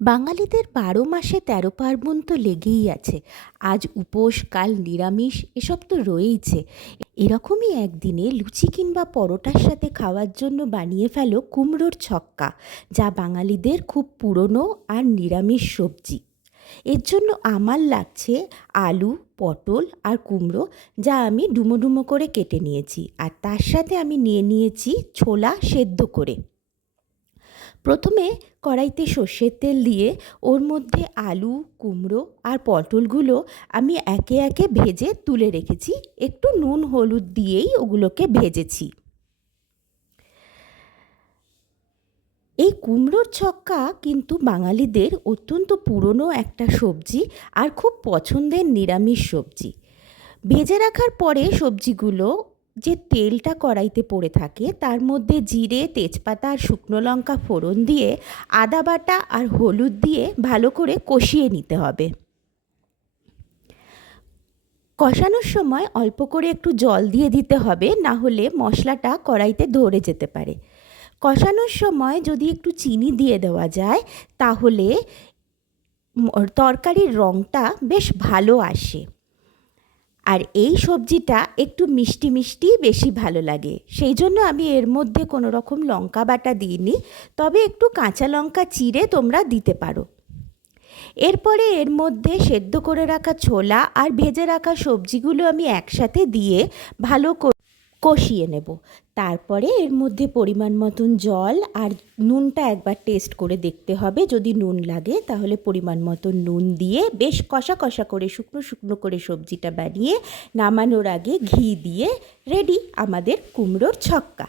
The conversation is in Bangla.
বাঙালিদের ১২ মাসে ১৩ পার্বণ তো লেগেই আছে। আজ উপোস, কাল নিরামিষ, এসব তো রয়েইছে। এরকমই একদিনে লুচি কিংবা পরোটার সাথে খাওয়ার জন্য বানিয়ে ফেলো কুমড়োর ছক্কা, যা বাঙালিদের খুব পুরনো আর নিরামিষ সবজি। এর জন্য আমার লাগছে আলু, পটল আর কুমড়ো, যা আমি ডুমো ডুমো করে কেটে নিয়েছি, আর তার সাথে আমি নিয়ে নিয়েছি ছোলা সেদ্ধ করে। প্রথমে কড়াইতে সর্ষের তেল দিয়ে ওর মধ্যে আলু, কুমড়ো আর পটলগুলো আমি একে একে ভেজে তুলে রেখেছি। একটু নুন হলুদ দিয়েই ওগুলোকে ভেজেছি। এই কুমড়োর ছক্কা কিন্তু বাঙালিদের অত্যন্ত পুরনো একটা সবজি আর খুব পছন্দের নিরামিষ সবজি। ভেজে রাখার পরে সবজিগুলো, যে তেলটা কড়াইতে পড়ে থাকে তার মধ্যে জিরে, তেজপাতা আর শুকনো লঙ্কা ফোড়ন দিয়ে আদা বাটা আর হলুদ দিয়ে ভালো করে কষিয়ে নিতে হবে। কষানোর সময় অল্প করে একটু জল দিয়ে দিতে হবে, না হলে মশলাটা কড়াইতে ধরে যেতে পারে। কষানোর সময় যদি একটু চিনি দিয়ে দেওয়া যায়, তাহলে তরকারির রঙটা বেশ ভালো আসে। আর এই সবজিটা একটু মিষ্টি মিষ্টি বেশি ভালো লাগে, সেই জন্য আমি এর মধ্যে কোনো রকম লঙ্কা বাটা দিইনি, তবে একটু কাঁচা লঙ্কা চিড়ে তোমরা দিতে পারো। এরপরে এর মধ্যে সেদ্ধ করে রাখা ছোলা আর ভেজে রাখা সবজিগুলো আমি একসাথে দিয়ে ভালো কষিয়ে নেব। তারপরে এর মধ্যে পরিমাণ মতন জল আর নুনটা একবার টেস্ট করে দেখতে হবে, যদি নুন লাগে তাহলে পরিমাণ মতন নুন দিয়ে বেশ কষা কষা করে শুকনো শুকনো করে সবজিটা বানিয়ে নামানোর আগে ঘি দিয়ে রেডি আমাদের কুমড়োর ছক্কা।